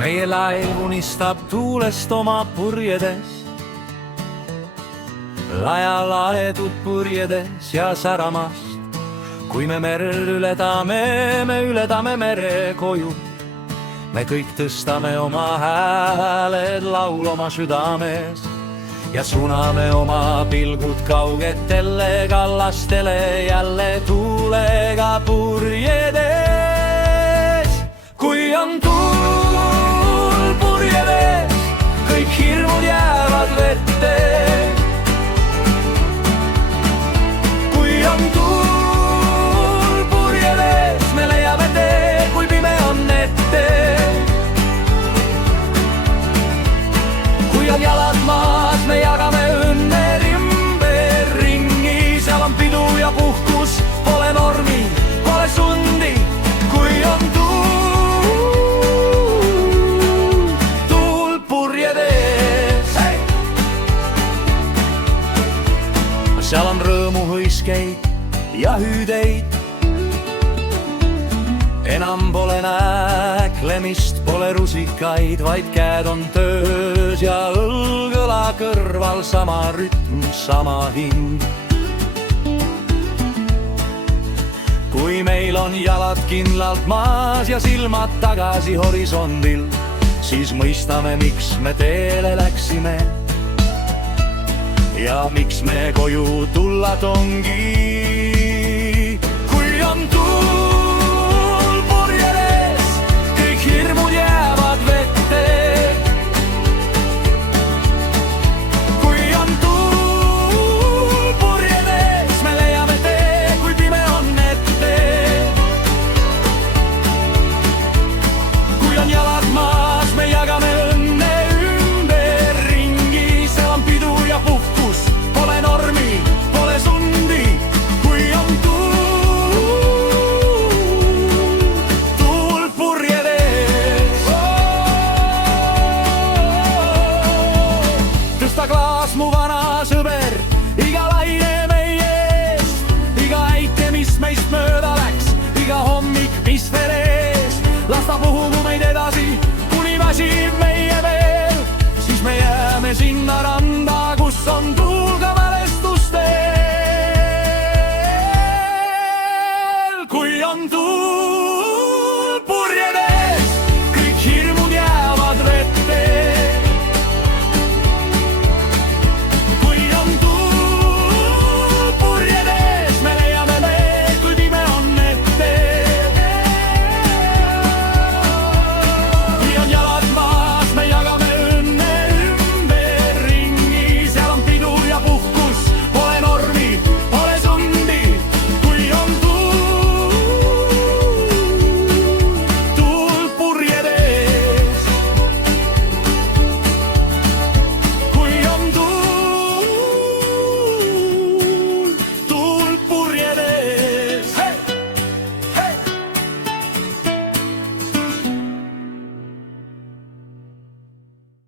meie laev unistab tuulest oma purjedes, laial aetud purjedes ja säramast. kui me merel ületame, me ületame mere koju. me kõik tõstame oma hääled laul oma südames ja suuname oma pilgud kaugetele kallastele jälle tuulega purjedes. kui on tuul purjedes, kõik hirmud jäävad vette. kui on tuul purjedes, me leiame tee, kui pime on ette. kui on jalad maas, me jagame õnne ümberringi, seal on pidu ja puhkus, pole normi, pole sundi. kui on tuul purjedes, seal on rõõmuhõiskeid ja hüüdeid. enam pole nääklemist, pole rusikaid, vaid käed on töös ja õlg õla kõrval sama rütm, sama hing. kui meil on jalad kindlalt maas ja silmad tagasi horisondil, siis mõistame, miks me teele läksime ja miks me koju tulla tongi.